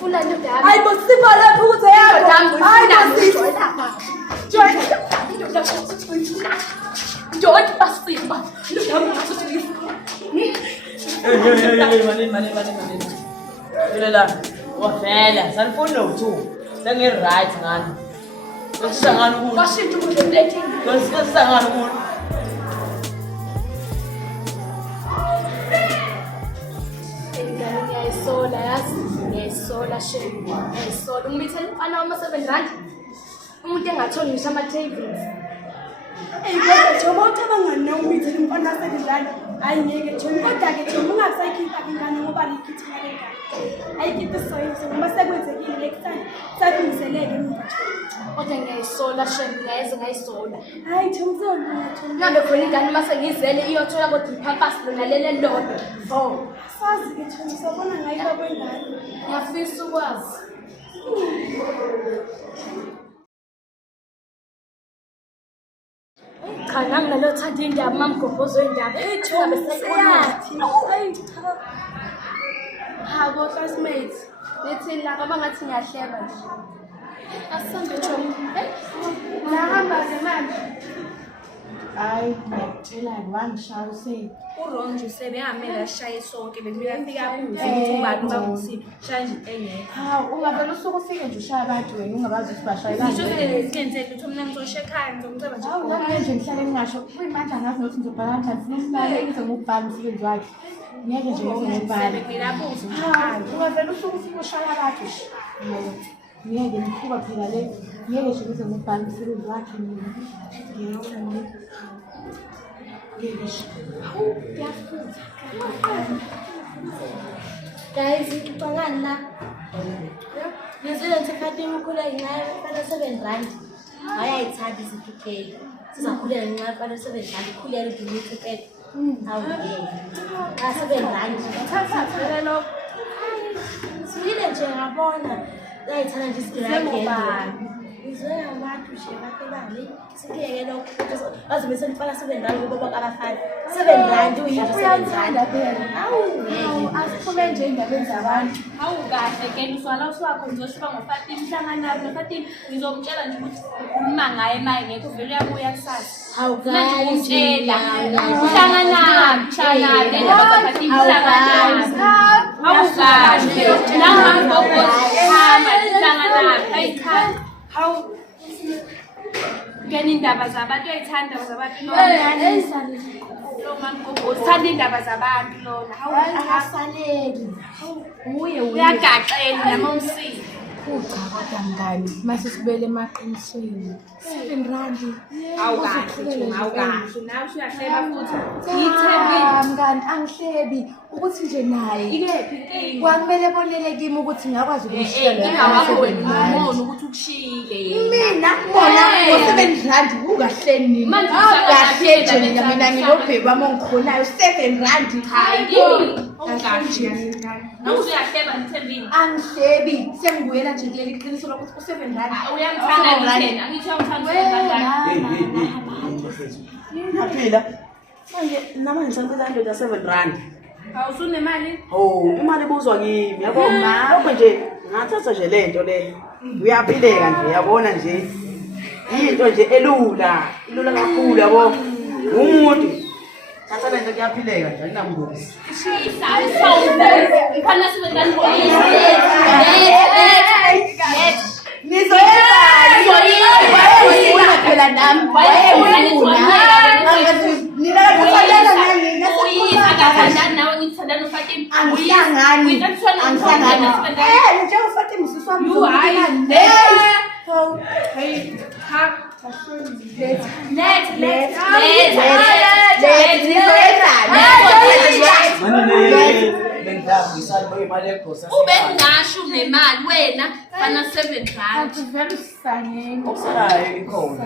ufuna ndodana. Hayi bosipha lapho ukuthi yakho. Hayi bosipha. Don't basiba. Mali. Yela wavela sanifuna no2 sengiright ngani sesisangana ukuthi Washintsha ukudla emplethini. sesisangana ukuthi Ngiyayisola yazi ngiyayisola shame ngiyayisola umithela umfana wama-7 umuntu engatholi ngisho ama-tables kodwa njengoba ucabangani nawumithela umfana wasedlala hayi ngeke njengoba kodwa-ke njengoba ungasayikhipha ingane ngoba likhithina lengane ayikhiphe isoyise ngoba sekwenzekile next time sakulungiseleke emuva kodwa ngiyayisola shame ngayisola hayi njengoba ngihambe khona ingane uma sengizele iyothola kodwa iphampasi lona leli elilodwa sazi-ke njengoba sabona ngayiba kwengane ngiyafisa ukwazi cha nami nalo thanda indaba Umamgobhozi wendaba habo classmates lethi laba bangathi ngiyahleba nje asihambe Jomo nahamba-ke manje hayi ngiyakutshela wangishaya useni uronje usebehamela ashaye sonke bekumele afike abuze ukuthi ubani bakuthini shaya nje engekho hawu ungavele usuke ufike nje ushaya abantu wena ungabazi ukuthi bashaye ngisho singenzeki lutho mina ngizoshiya ekhaya ngizomceba nje hawu ngake nje ngihlale ngingasho kuyimandla ngazi nokuthi ngizobhala kanjani funa umbale ngize ngokubhala umsebenzi wakhe ngeke nje ngize ngokubhala bekumele abuze nje hawu ungavele usuke ufike ushaya abantu ngeke ngikhuba phela le ngeke nje ngize ngokubhala umsebenzi wakhe guys ucangani la ngizile ngisekhathini ukhula ingayo kufanele 7 rand ayayithanda iziphikeli sizakhulela ngenxa kufanele 7 rand ikhulele ngimithi phela awu yena 7 rand thatha lo sibile nje ngabona ayithanda nje isigilageli ngizwe abantu nje baphebale sikeke lokho bazobe selifaka 7 rand ngoba bakalafana 7 rand uyinto 7 rand hawu asiphume nje endabeni zabantu hawu kahle ke uswala uswakho ngizoshiba ngoFatima mhlanganayo noFatima ngizomtshela nje ukuthi ukhuluma ngaye maye ngeke uvele uyabuya kusasa hawu manje guys umtshela mhlangana le ndaba kaFatima mhlangana hawu kahle la Umamgobhozi hamba mhlangana ayikhaya hawu ngene indaba zabantu ayithanda zabantu lo Umamgobhozi uthanda indaba zabantu lona hawu akasaleki uye uyagaxela nama umsile cha kodwa mngani mase sibele emaqinisweni 7 rand hawu kahle hawu kahle nawe uyahleba futhi ngithembile mngani angihlebi ukuthi nje naye ikephi inkinga kwakumele bonele kimi ukuthi ngiyakwazi ukumshiya inkinga wakho wena umona ukuthi ukushiyile mina bona ngo7 rand ungahleni nini Manje kahle nje mina ngilobheki wami ongikhonayo 7 rand hayi awukahle nawe uyahleba ngithembile angihlebi sengibuyela nje kuleli qiniso lokuthi u7 rand uyamthanda ngithena angithi uyamthanda kanjani Aphila manje namanje sanibeka indoda 7 rand awusunemali imali ibuzwa kimi yabona lokho nje ngathatha nje lento le uyaphileka nje yabona nje into nje ilula kakhulu yabo umuntu thatha lento kuyaphileka nje ayinamngozi mfana sibengani nizoyena phela nami njengoFatima usiswami ubengasho nemali wena fana 7 rand vele usisangeni okusalayo ikhona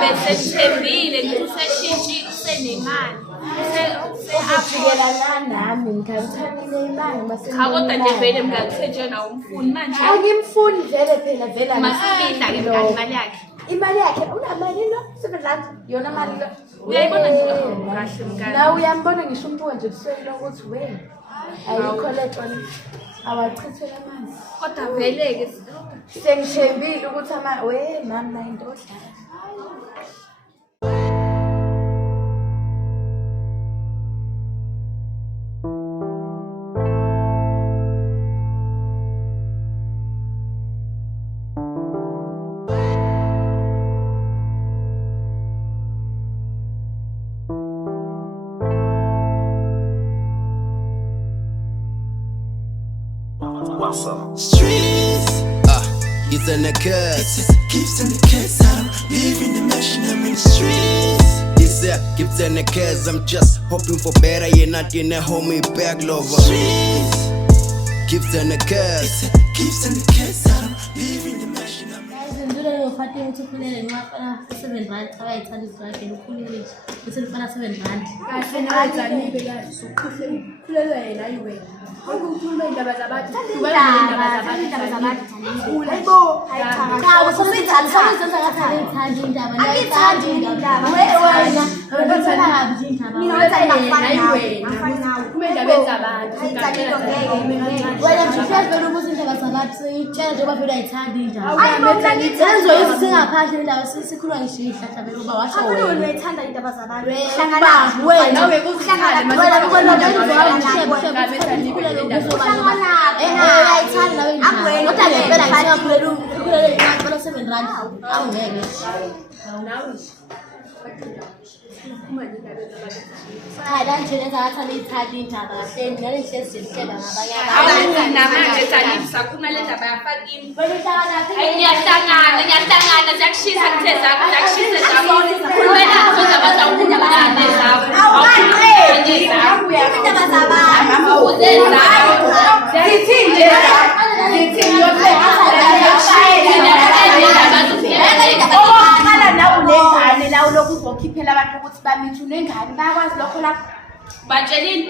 besethembile ngithi useshintshile usenemali uzojikelana nami ngikayithandile imali kodwa nje vele mngakuthetshela umfuni manje angimfuni vele phela masifihla ke mngani imali yakhe imali yakhe unamali lo 7 rand yona mali lo uyayibona nje kahle mngani nawe uyambona ngisho umuntu nje kuswela ukuthi we ayikho letho awachithela amanzi kodwa vele-ke sengithembile ukuthi we mama nayo into odlala Streets, it's in the cuts. Keeps in the cuts. I'm living the mission. I'm in the streets. It's keeps in the cuts. I'm just hoping for better. You're not in a homie back lover. Streets, keeps in the cuts. Keeps in the cuts. I'm living the mission. Izindlela yokufathi ukuthi ukhulele ngafana 7 rand abayithanda izakhe ukhulele bese lifana 7 rand. Kahle nawenzanibe kahle sokukhulelwa yena ayiwena. Ukukhuluma indaba zabantu. Indaba zabantu. Hayibo, hayichanga. Cha, usizithanda sakuzenza ngathi ayithandi indaba. Ayithandi indaba. Wena, awuthandi indaba. Mina wathi ayiwena. Ukukhuluma indaba zabantu. Wena nje ufike ubuza indaba zabantu seyitshela nje bavela ayithandi indaba. Senzo yithi singaphandle indaba sikhuluma ngisho ihlahla belo uba washo wena. Abantu bayithanda indaba zabantu. Wena nawe kuzikhale namanje Talib sakhuluma le ndaba yafakini ngiyahlangana ziyakushisa kuthe zakho ziyakushisa zakho khulumela zodaba zawukhulumane zakho lawo lokuzokhiphela abantu ukuthi bamithi unengane bayakwazi lokho lapho batshelini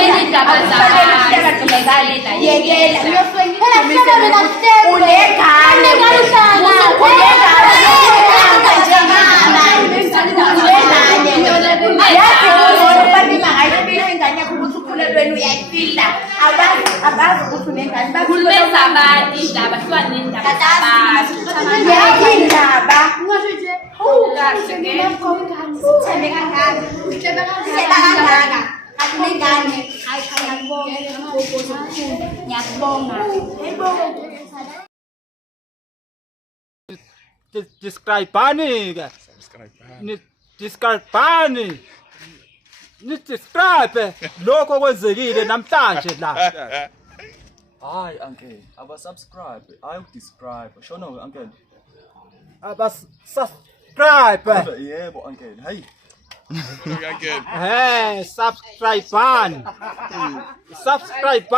yekela indaba khulumeza abantu indaba hlwa nendaba Describe lokho kwenzekile namhlanje la. Hayi uncle, aba-subscribe, ayu-describe. Shona uncle. Subscribe. Yebo uncle, hayi. Subscribe.